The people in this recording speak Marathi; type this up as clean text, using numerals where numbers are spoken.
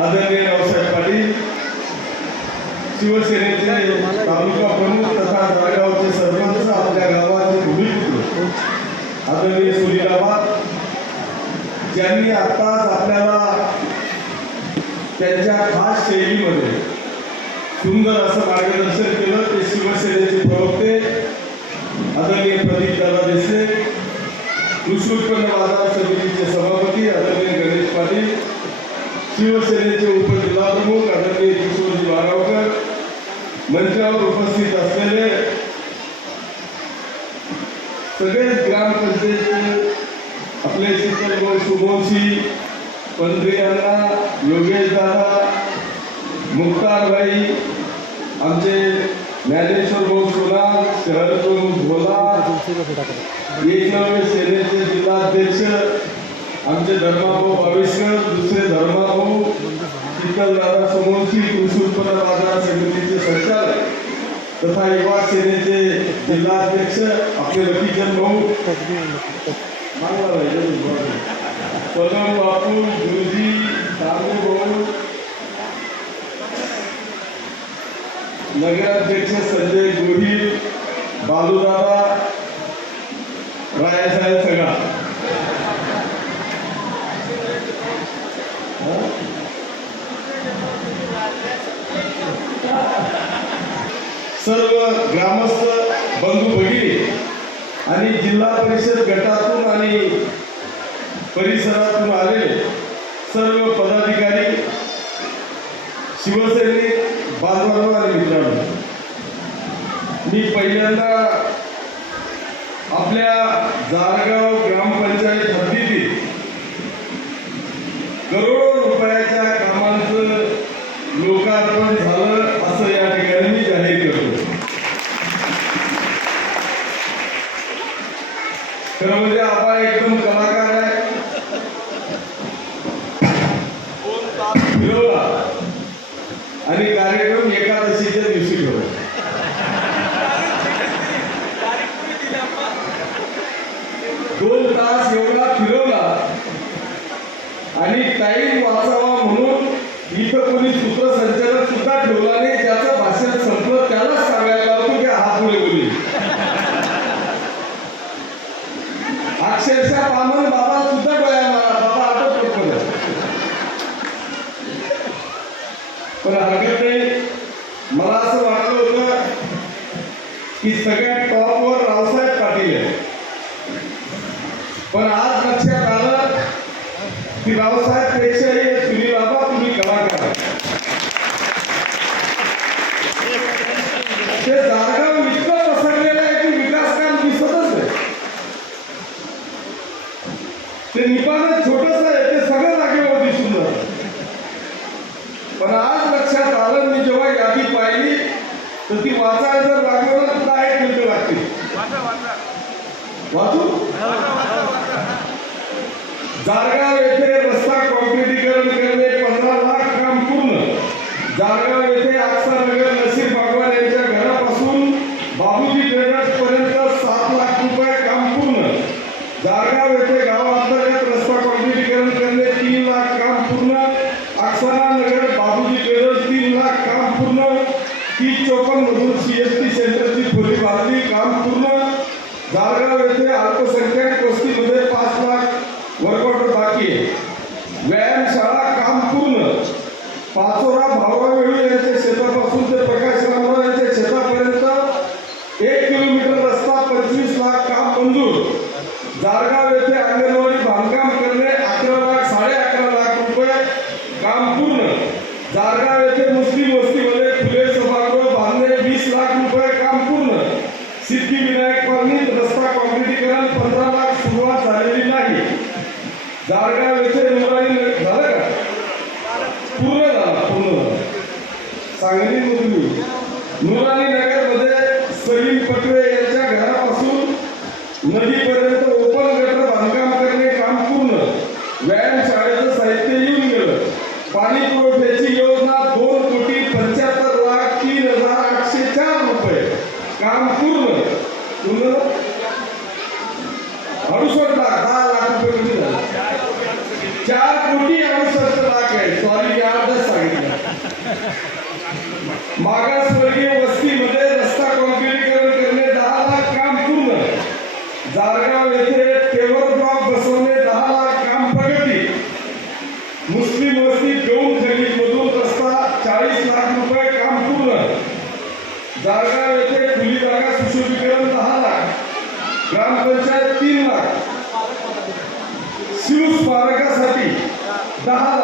आदरणीय रावसाहेब पाटील, शिवसेनेचे तालुका प्रमुख तथा जळगावचे सरपंच, आपल्या गावाचे भूमिपुत्र आदरणीय सुनीलाबा, ज्यांनी आताच आपल्याला त्यांच्या खास शैलीमध्ये सुंदर असं मार्गदर्शन केलं, ते शिवसेनेचे प्रवक्ते आदरणीय प्रदीप दादा देशे, कृषी उत्पन्न बाजार समितीचे सभापती आदरणीय गणेश पाटील, शिवसेनेचे उपजिल्हाप्रमुख आदरणीय किशोरजी वागावकर, मंचावर उपस्थित असलेले सगळेच ग्रामपंचायतचे आपले शीतलभाऊ शुभवंशी, पंढरी अण्णा, योगेश दादा, मुक्तारभाई, आमचे ज्ञानेश्वर भाऊ सोनार, शहर प्रमुख भोला, एकलव्य सेनेचे जिल्हाध्यक्ष आमचे धर्माभाऊ बाविस्कर, दुसरे धर्माभाऊ शीतलदादा सोमवंशी, कृषी उत्पन्न बाजार समितीचे संचालक तथा युवा सेनेचे जिल्हाध्यक्ष आपले लकीचंद भाऊ, पलम बापू, गुरुजी, तांबे भाऊ, नगराध्यक्ष संजय गोहिल, बालूदादा, रायासाहेब सगळा, सर्व ग्रामस्थ बंधू भगिनी आणि जिल्हा परिषद गटातून आणि परिसरातून आलेले सर्व पदाधिकारी, शिवसैनिक बांधवांनो आणि मित्रांनो, मी पहिल्यांदा आपल्या जारगाव ग्रामपंचायत हद्दीतील करोडो रुपयाच्या कामांचं लोकार्पण झालं असं या ठिकाणी मी जाहीर करतो. खरं म्हणजे आपण एकदम कलाकार आहे. 2 तास फिरवला आणि कार्यक्रम एकादशीच्या दिवशी ठेवला. दोन तास एवढा फिरवला आणि टाईम वाचावा म्हणून इथं कोणी सूत्रसंचालक सुद्धा ठेवला नाही. ज्याचं भाषण संपलं त्यालाच सांगायला होतो की हात पुढे बोलली. अक्षरशः पामन बाबा सुद्धा डोळ्या बाबा आटो पडतो. पण हरकत नाही, मला असं वाटलं होतं की सगळ्यात टॉपवर रावसाहेब पाटील आहे. पण आज लक्षात आलं की रावसाहेब पेक्षाही सुनील बाबा तुम्ही कलाकार. ते जारगाव इतकं पसरलेलं आहे की विकास काम दिसतच नाही. ते निपाणं छोटंच आहे, ते सगळं जागेवर दिसून जातं. पण आज लक्षात आलं, मी जेव्हा यादी पाहिली तर ती वाचायला जर लागलं ना 10 मिनिटं लागतील. वाचू. जारगाव येथे रस्ता कॉन्क्रिटीकरण करणे 15 लाख काम पूर्ण. जारगाव येथे अक्षरनगर नसीर बागवान यांच्या घरापासून बाबूजी ट्रेडर्स पर्यंत 7 लाख रुपये काम पूर्ण. जारगाव येथे गावांतर्गत रस्ता कॉन्क्रिटीकरण करणे 3 लाख काम पूर्ण. अक्षरनगर बाबूजी ट्रेडर्स 3 लाख काम पूर्ण. 3054 मधून CST सेंटरची खोली बांधली काम पूर्ण. जारगाव येथे अल्पसंख्याक वस्तीमध्ये 5 लाख वर्कआउट बाकी आहे. व्यायामशाळा काम पूर्ण. पाचोरा भाऊराव वेळू यांच्या शेतापासून ते प्रकाश रामराव यांच्या शेतापर्यंत 1 किलोमीटर रस्ता 25 लाख काम मंजूर. जारगाव येथे अंगणवाडी बांधकाम करणे 11 लाख 11.5 लाख रुपये काम पूर्ण. जारगाव येथे मुस्लिम वस्तीमध्ये फुले सभागृह बांधणे 20 लाख रुपये काम पूर्ण. सिद्धिविनायक कॉलनीत रस्ता कॉन्क्रिटीकरण 15 लाख सुरुवात झालेली नाही. जारगाव येथे नुरानी झालं का? पूर्ण झाला. सांगली मधून नुरानी नगरमध्ये सलीम पटवे यांच्या घरापासून नदीपर्यंत ओपन गटर बांधकाम करणे काम पूर्ण. व्यायामशाळेचं साहित्य येऊन गेलं. पाणी पुरवठ्याची योजना 2,75,03,804 रुपये काम पूर्ण. 68 लाख 10 लाख रुपये कमी झाले. 4,68,00,000 आहे. सॉरी यार जारगाव येथे टेबल ब्लॉक बसवणे 10 लाख काम प्रगती. मुस्लिम वस्ती गौण खनिज मधून रस्ता 40 लाख रुपये काम पूर्ण. जारगाव येथे खुली जागा सुशोभीकरण 10 लाख. ग्रामपंचायत 3 लाख. शिव स्मारकासाठी 10 लाख.